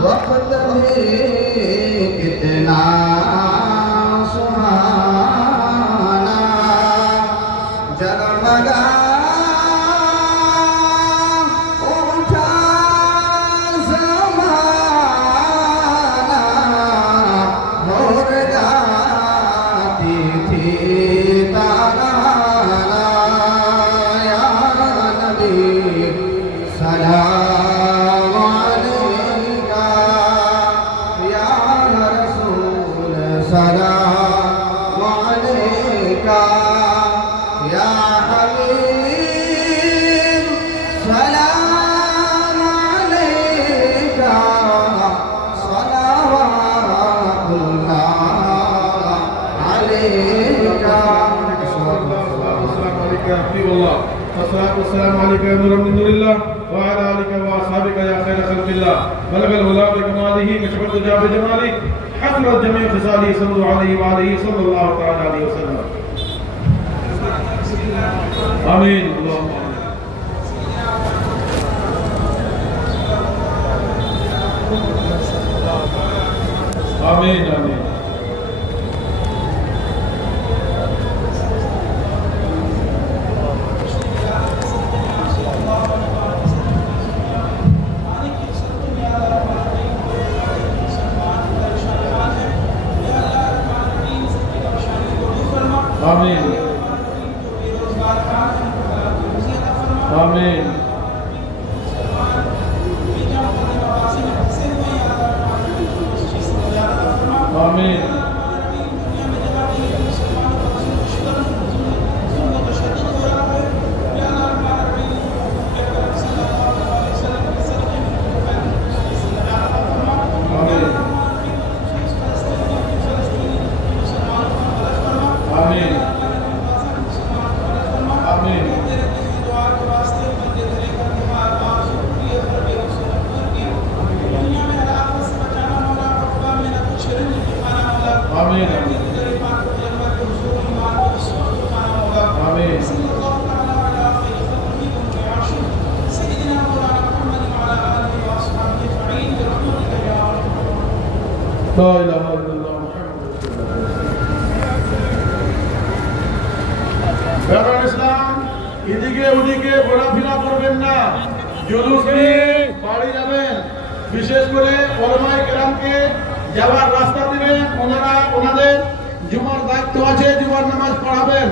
वक्त भी कितना सुहाना जगमगा उठा ज़माना भोर गाती थी ताराना या नबी सलाम सलाम अलैका या हबीब सलाम अलैका सलावतुल्लाह अलैका والصلاة والسلام عليك يا نور من نور الله وعلى آلك وأصحابك يا خير خلق الله بلغ الغلا بكماله مشبط جاب جماله حضرت جميع خصاله صلوا عليه وعليه صلى الله تعالى عليه وسلم آمين اللهم آمين آمين آمين آمين آمين لا إله إلا الله محمد ইসলাম এদিকে ওদিকে ঘোরাফেরা করবেন না জুলুস নিয়ে বাড়ি যাবেন বিশেষ করে ওলামায়ে কেরামকে যাওয়ার রাস্তা দিবেন ওনারা ওনাদের জুমার দায়িত্ব আছে জুমার নামাজ পড়াবেন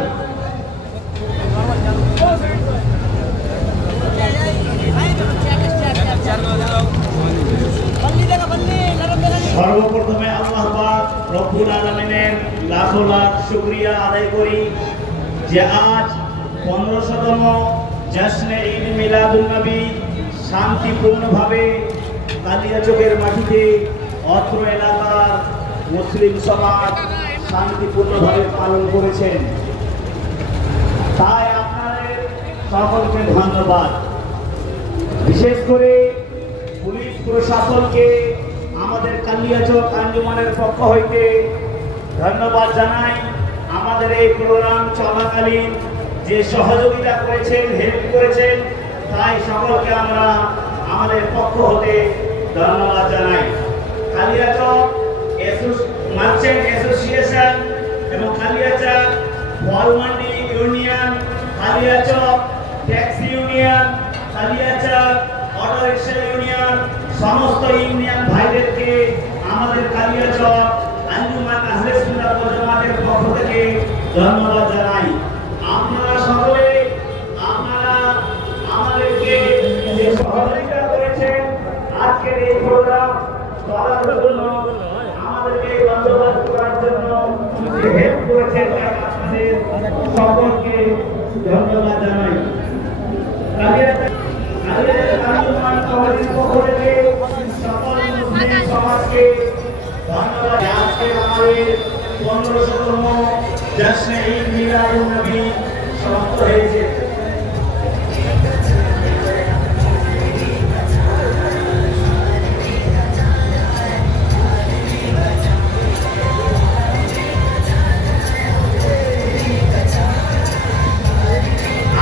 সর্বপ্রথমে আল্লাহ পাক রব্বুল আলামিনের লাখ লাখ শুকরিয়া আদায় করি যে আজ 1500তম জশ্নে ঈদ মিলাদুন নবী শান্তিপূর্ণভাবে কালিয়াচকের মাটিতে অত্র এলাকার মুসলিম সমাজ শান্তিপূর্ণভাবে পালন করেছেন তাই আপনাদের সকলকে ধন্যবাদ বিশেষ করে পুলিশ প্রশাসনকে আমাদের কালিয়াচক আঞ্জুমানের পক্ষ হইতে ধন্যবাদ জানাই আমাদের এই প্রোগ্রাম চলাকালীন যে সহযোগিতা করেছেন হেল্প করেছেন তাই সকলকে আমরা আমাদের পক্ষ হতে ধন্যবাদ জানাই কালিয়াচক মার্চেন্ট অ্যাসোসিয়েশন এবং কালিয়াচক ফলমান্ডি union Kaliachak taxi union Kaliachak auto rickshaw union সমস্ত ইউনিয়ন ভাইদেরকে আমাদের কালিয়াচক আঞ্জুমান আহলে সুন্নাত ওয়াল জামাতের পক্ষ থেকে ধন্যবাদ জানাই আপনারা সকলে আপনারা আমাদেরকে যে সহযোগিতা করেছেন আজকের এই প্রোগ্রাম করার জন্য আমাদেরকে বন্দোবস্ত করার জন্য যে হেল্প করেছেন আপনাদের সকলকে ধন্যবাদ জানাই কালিয়াচক আঞ্জুমান কমিটির পক্ষ থেকে সকল মুসলিম সমাজকে ধন্যবাদ আজকে আমাদের 1500তম জশ্নে ঈদ মিলাদুন নবী সমাপ্ত হয়েছে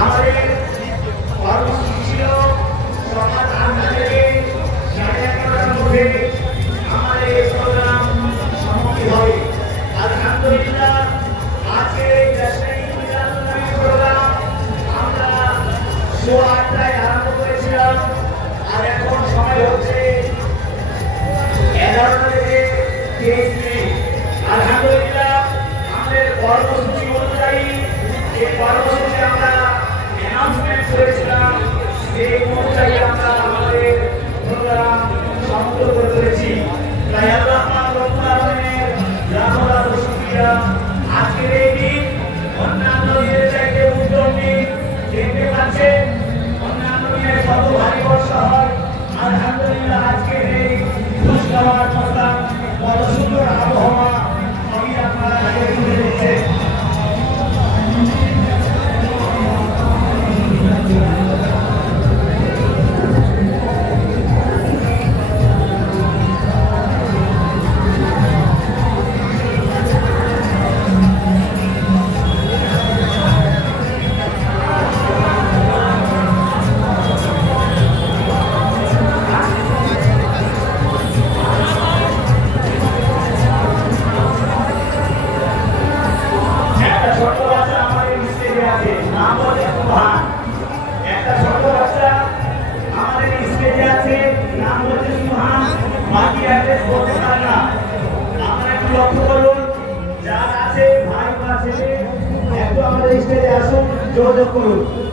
আমাদের সমুদ্র করে তুলেছি। তাই আল্লাহ পাক রব্বুল আলামিনের লাখো লাখো শুকরিয়া। আজকের এই দিন অন্যান্য দিনের চাইতে উত্তম দিন। দেখতে পাচ্ছেন অন্যান্য দিনে কত ভারী বর্ষা হয়, আলহামদুলিল্লাহ আজকের এই খুশখাওয়ার মৌসুম, কত সুন্দর আবহাওয়া সবই আপনারা আগে তুলে দিচ্ছেন। যোগাযোগ করুন।